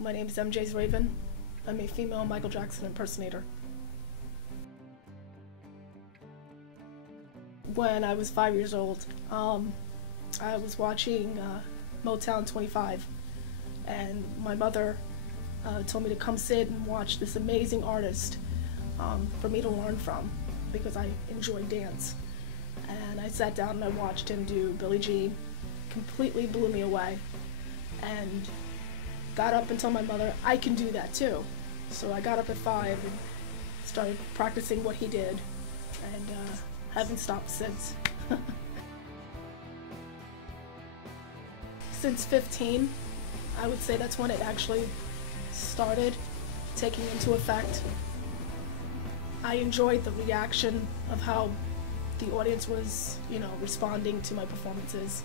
My name is MJ's Raven. I'm a female Michael Jackson impersonator. When I was 5 years old, I was watching Motown 25, and my mother told me to come sit and watch this amazing artist for me to learn from, because I enjoy dance. And I sat down and I watched him do Billie Jean. Completely blew me away, and got up and told my mother I can do that too. So I got up at 5 and started practicing what he did, and haven't stopped since. Since 15, I would say that's when it actually started taking into effect. I enjoyed the reaction of how the audience was, responding to my performances,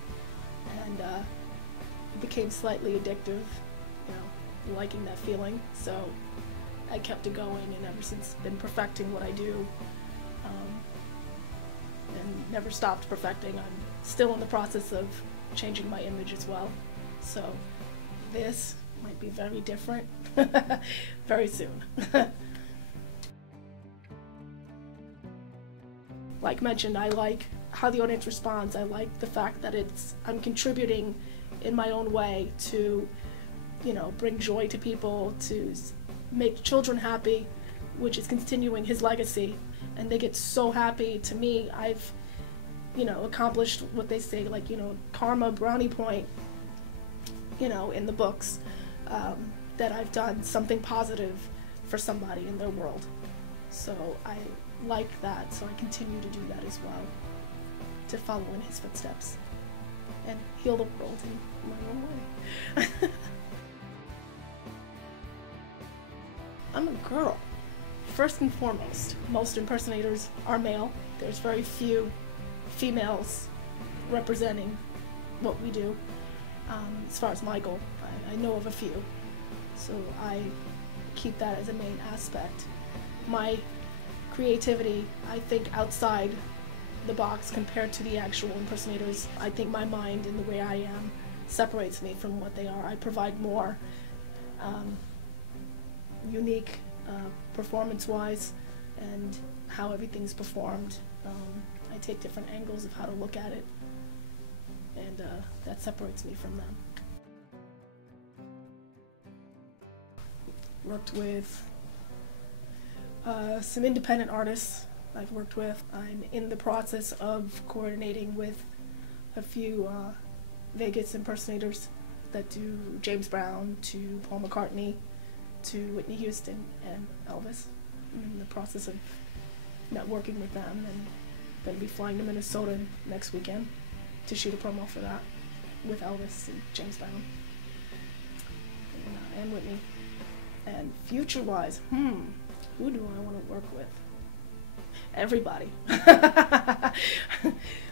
and it became slightly addictive, liking that feeling. So I kept it going, and ever since been perfecting what I do, and never stopped perfecting. I'm still in the process of changing my image as well. So this might be very different very soon. Like mentioned, I like how the audience responds. I like the fact that I'm contributing in my own way to, bring joy to people, to make children happy, which is continuing his legacy. And they get so happy. To me, I've, accomplished what they say, like, karma, brownie point, in the books, that I've done something positive for somebody in their world. So I like that, so I continue to do that as well, to follow in his footsteps and heal the world in my own way. I'm a girl. First and foremost, most impersonators are male. There's very few females representing what we do. As far as Michael, I know of a few, so I keep that as a main aspect. My creativity, I think, outside the box compared to the actual impersonators. I think my mind and the way I am separates me from what they are. I provide more unique performance-wise, and how everything's performed. I take different angles of how to look at it, and that separates me from them. Worked with some independent artists I've worked with. I'm in the process of coordinating with a few Vegas impersonators that do James Brown to Paul McCartney to Whitney Houston and Elvis. I'm in the process of networking with them, and going to be flying to Minnesota next weekend to shoot a promo for that with Elvis and James Brown and Whitney. And future-wise, who do I want to work with? Everybody. I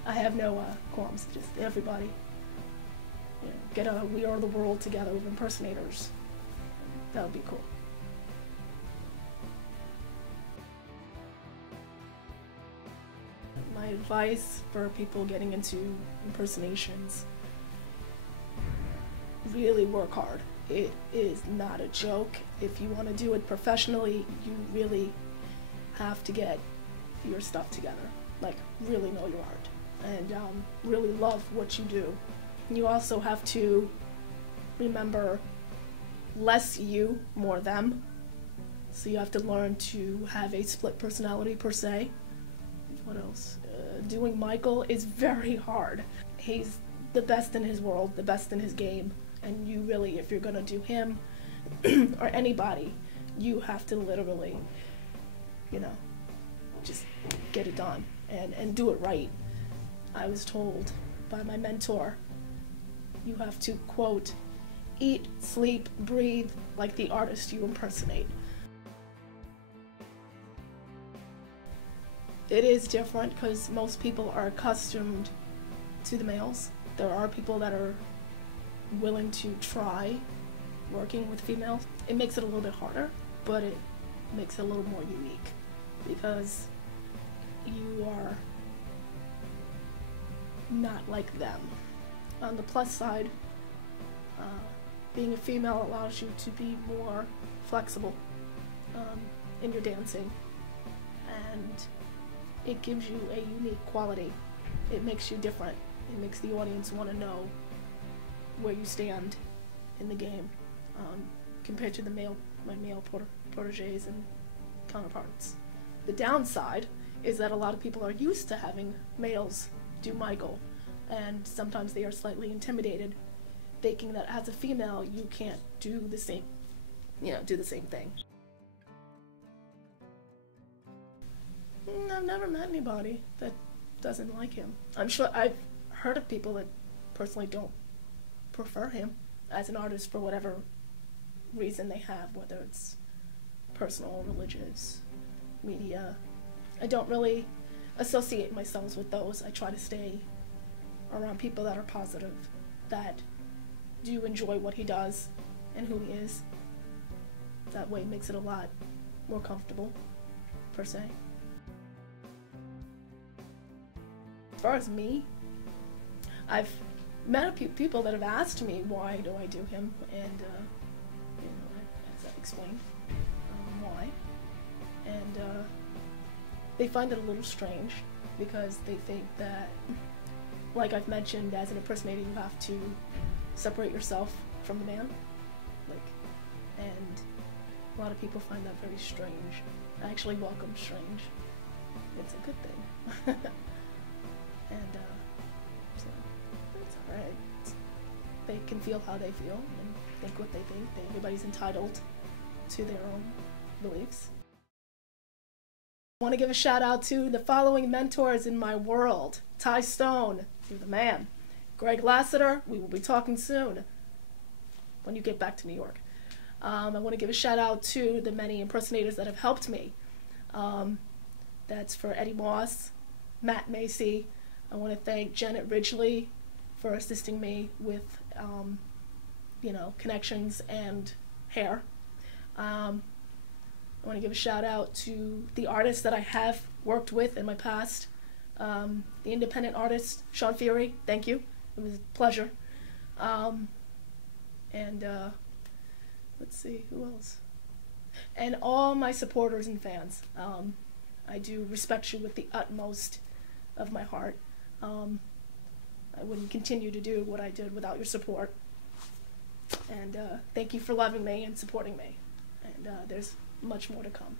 have no qualms, just everybody. Get a We Are the World together with impersonators. That would be cool. My advice for people getting into impersonations: really work hard. It is not a joke. If you want to do it professionally, you really have to get your stuff together. Like, really know your art, and really love what you do. You also have to remember less you, more them. So you have to learn to have a split personality per se. What else? Doing Michael is very hard. He's the best in his world, the best in his game, and you really, if you're gonna do him or anybody, you have to literally, just get it done and do it right. I was told by my mentor, you have to, quote, eat, sleep, breathe like the artist you impersonate. It is different because most people are accustomed to the males. There are people that are willing to try working with females. It makes it a little bit harder, but it makes it a little more unique because you are not like them. On the plus side, being a female allows you to be more flexible in your dancing, and it gives you a unique quality. It makes you different. It makes the audience want to know where you stand in the game compared to my male proteges and counterparts. The downside is that a lot of people are used to having males do Michael, and sometimes they are slightly intimidated, thinking that as a female you can't do the same, do the same thing. I've never met anybody that doesn't like him. I'm sure I've heard of people that personally don't prefer him as an artist for whatever reason they have, whether it's personal, religious, media. I don't really associate myself with those. I try to stay around people that are positive, that do enjoy what he does and who he is. That way it makes it a lot more comfortable, per se. As far as me, I've met a few people that have asked me why do I do him, and I've explained why. And they find it a little strange because they think that, like I've mentioned, as an impersonator you have to separate yourself from the man, and a lot of people find that very strange. I actually welcome strange. It's a good thing. And so it's alright. They can feel how they feel and think what they think. Everybody's entitled to their own beliefs. I want to give a shout out to the following mentors in my world. Ty Stone, you're the man. Greg Lassiter, we will be talking soon when you get back to New York. I want to give a shout out to the many impersonators that have helped me. That's for Eddie Moss, Matt Macy. I want to thank Janet Ridgely for assisting me with, connections and hair. I want to give a shout out to the artists that I have worked with in my past. The independent artist, Sean Fury, thank you. It was a pleasure. Let's see, who else? And all my supporters and fans. I do respect you with the utmost of my heart. I wouldn't continue to do what I did without your support. And thank you for loving me and supporting me. And there's much more to come.